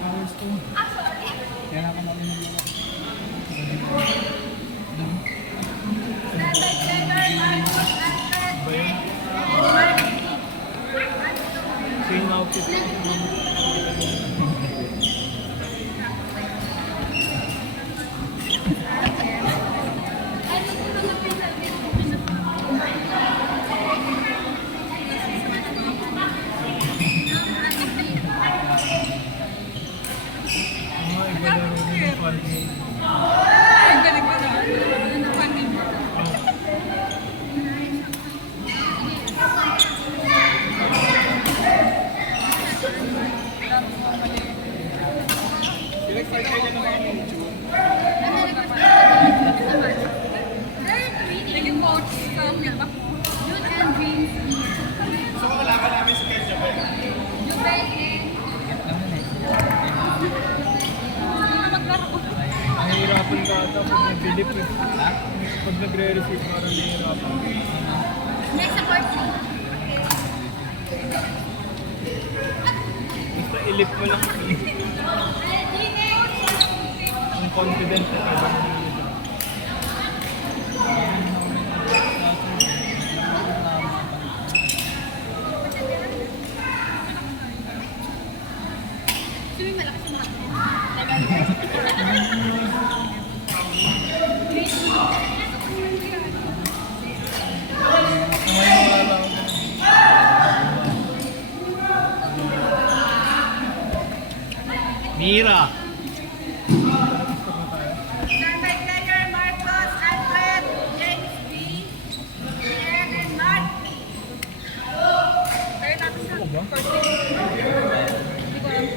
powers ko. Kaya na ako namin Same outfit. Nahihirapan ka ata pag nag-Philip eh. Pag nagre-receive parang nahihirapan. May support mo. Basta ilip mo lang. Ang confident na ka. Sino yung malakas yung mga Mira! Player Marcos, Alfred, James B, Pierre, and Mark. Kaya natin sa first game. Hindi ko alam.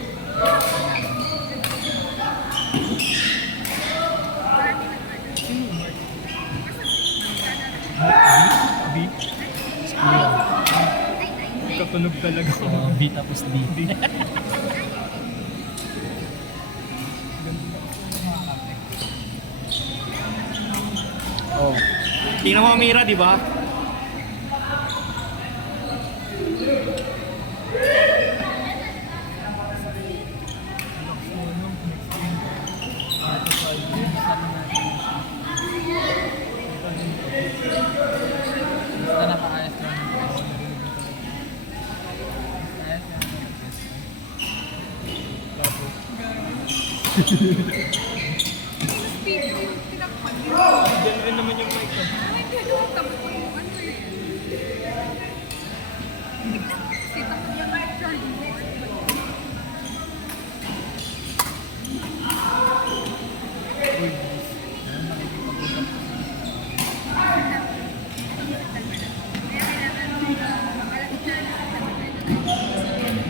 B? Katunog talaga. B tapos D. Oh. Tingnan mo ang Mira, di ba? Basta napakaayos lang. Diyan rin naman yung mic ko. May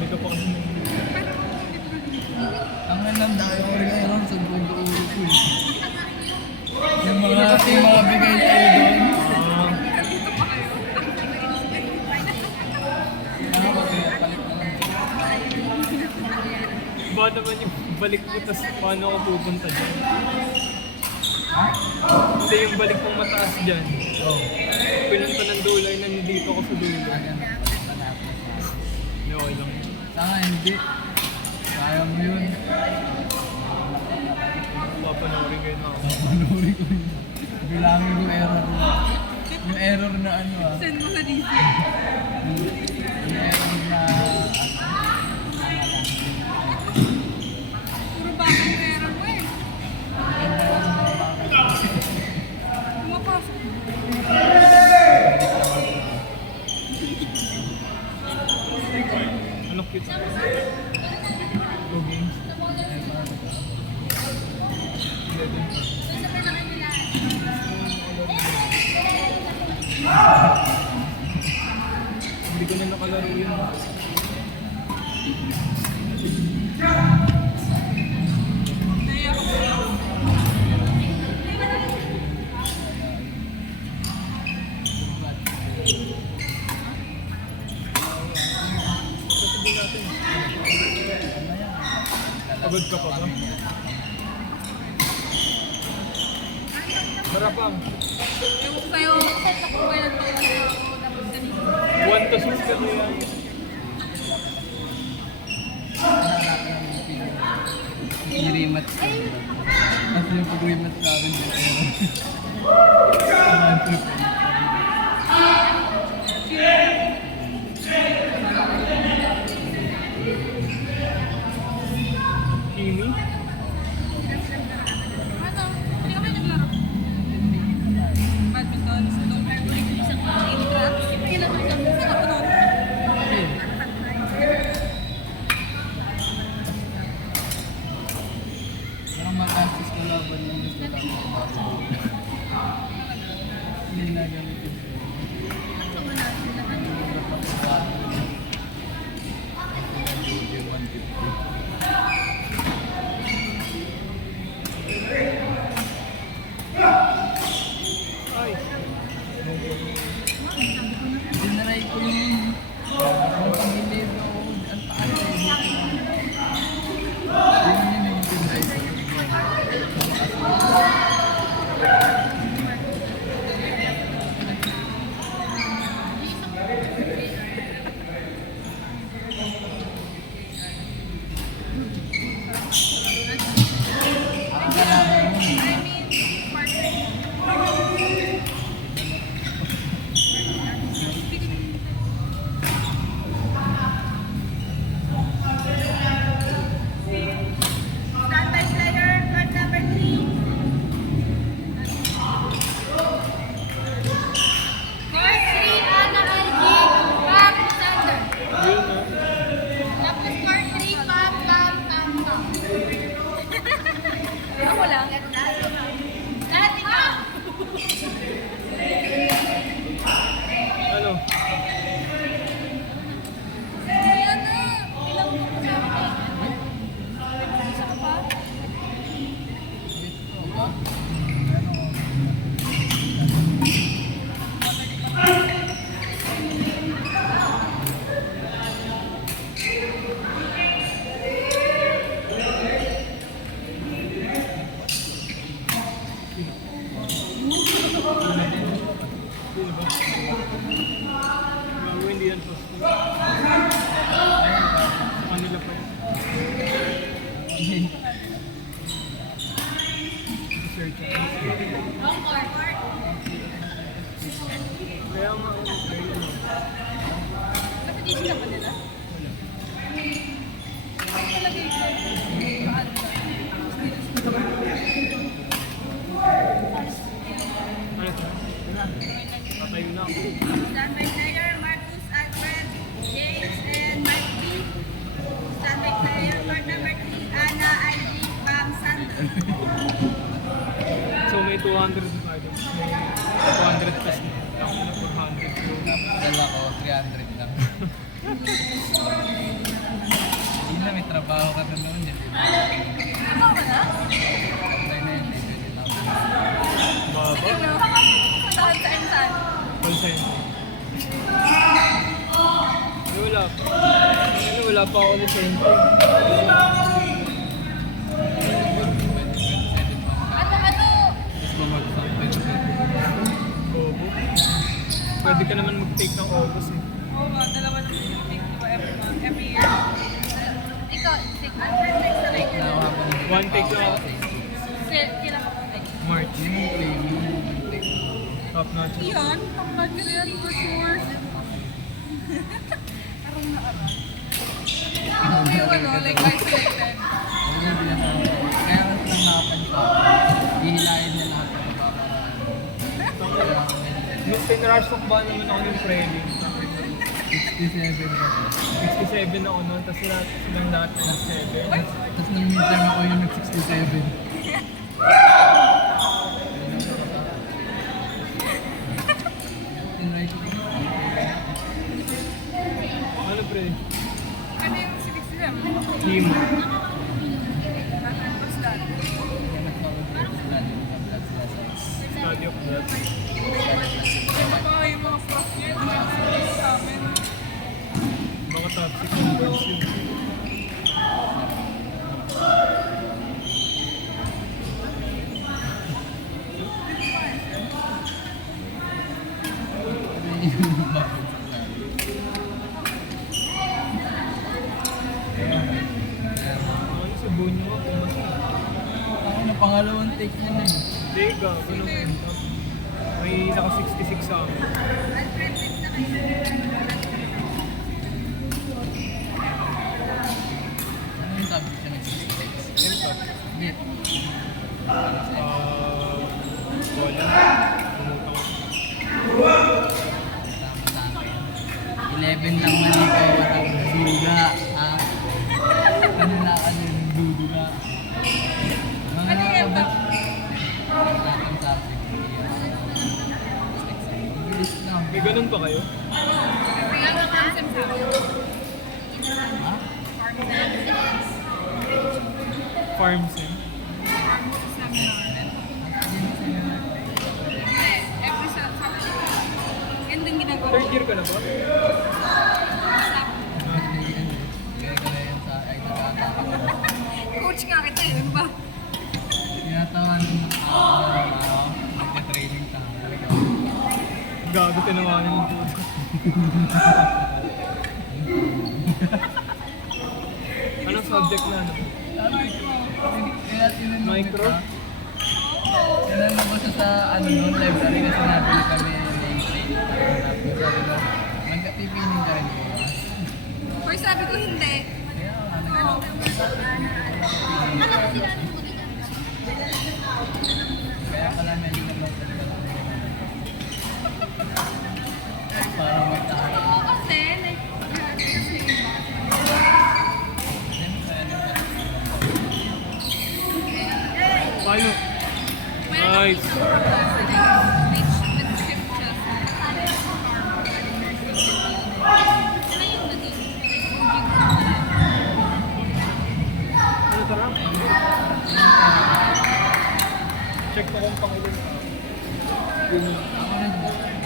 ka pa kasi Ang alam dahil ko rin ngayon sa buong ulo ko eh. Yung mga bigay tayo doon. Ano ba kaya palit na lang? ba naman yung balik mo, tas paano ako pupunta dyan? Ha? Hindi yung balik mong mataas dyan. Oo. Pinunta ng dulo, ay nandito ako sa dulo. Hindi, okay lang. Sana hindi. Kaya mo yun. Papanoorin kayo na ako. Panuri ko yun. Bilangin yung error na. Yung error na ano ah. Send mo sa DC. Yung error na... Puro bakit meron mo eh. Pumapasok. Ano cute? Go games. 11. Hindi ko na nakalaro yun. Sasabihin natin. Pagod ka pa ba? Sarapang. Ewan ko sa'yo, set ako ba yung nagtawa ako tapos ganito. 1 to 6 ka yan. Kasi yung pag-remat sa akin yun. Kimi? Ano? Hindi kami naglaro. Badminton, sino? Isang intra. Ilan mo isang pagkapunod? Parang matastos ko laban yung gusto ko. Hindi na gamitin. Ay. Dinaray ko yung pag-ilib ako. Ang taas eh. Yun yung dinaray ko. Ang kalaban mo. Standby player, card number 3. Card 3, Ana Elgin, Pam Sander. Yun no? Tapos card 3, Pam, Pam, Pam, Pam. Ako lang. Lahat ikaw. Ano? Ayan na. Ilang mo ko sa akin. Isa ka pa? Ito ba? Bago hindi yan post. Sa kanila pa yun. Search ako. Wrong card. Kaya nga ako. Ba't hindi sila pa nila? Ako talaga yung paano ba? Ano to? Patayo na ako. Standby player, Marcus Alfred, James, and Mike B. Standby player, card number 3, Ana Ivy, Pam Sander. So may 200 na tayo. May 200 plus na. Ako na 400. Dala ko, 300 lang. Hindi na, may trabaho ka na noon eh. Ano ba na? Patay na yun, may pwede lang. Baba. Saan sa Ensan? Call center. Wala pa. Wala pa ako na center. Ano? Tapos mamagsak, pwede. Bobo. Pwede ka naman mag-take ng August eh. Oo nga, dalawa lang yung take, di ba, every year? Ikaw, take. Next na like Nakuha ko ng One take lang ako. Kailan ka pa take? March. Yun yung play, yun yung play. Top notch. Yan, pangkat ka yan for sure. Arang na arang. Ano yung ano, like isolated? Ano yung pinaka- Kaya mas lang nakapansin. Hihilahin niya lahat ng baba. Kaya ako ganyan. Nung pinrush talk ba naman ako ng training? 67 na. 67 ako noon, tapos silang lahat ng 7. Tapos nung midterm ako yung nag-67. Tinry ko. Ano pre? Ano yung 67? Team. What's that? Study of blood. Ano ba yung mga prof niya? Ano yung sa amin? Mga toxic numbers yun. Ano sa bunyo ako? pangalawang take niya na eh. Hindi, gago nung ito. May naka 66 sa akin. Alfred, next na kayo. Ano yung sabi ko siya ng 66? Ito. Hindi. Wala. Tama. Tama. 11 lang mali kayo at ang duga. Ah. Ano na ano yung duga? Mga Ano yan ba? natin sabi. Bilis lang. May ganun pa kayo? Kaya nga concept sa akin. Ha? Farm sim? Hindi, every sa yan din ginagawa. Third year ka na ba? Coach nga kita yun ba? Tinatawan ng araw, nagka-training tayo. Gago, tinawanan ng puto. Anong subject na ano? Micro? Tinanong ko siya sa ano nun, library kasi nabili kami ng trade. Tapos sabi ko, nagka-pipining ka rin ko. First sabi ko hindi. Kaya wala Alam ko sila nung mga Kaya pala medyo naman talaga. Parang may tayo. Oo kasi, like, kasi Paano? Nice. Ano tara? Check ko kung pangilan ka. Yun. Ako rin.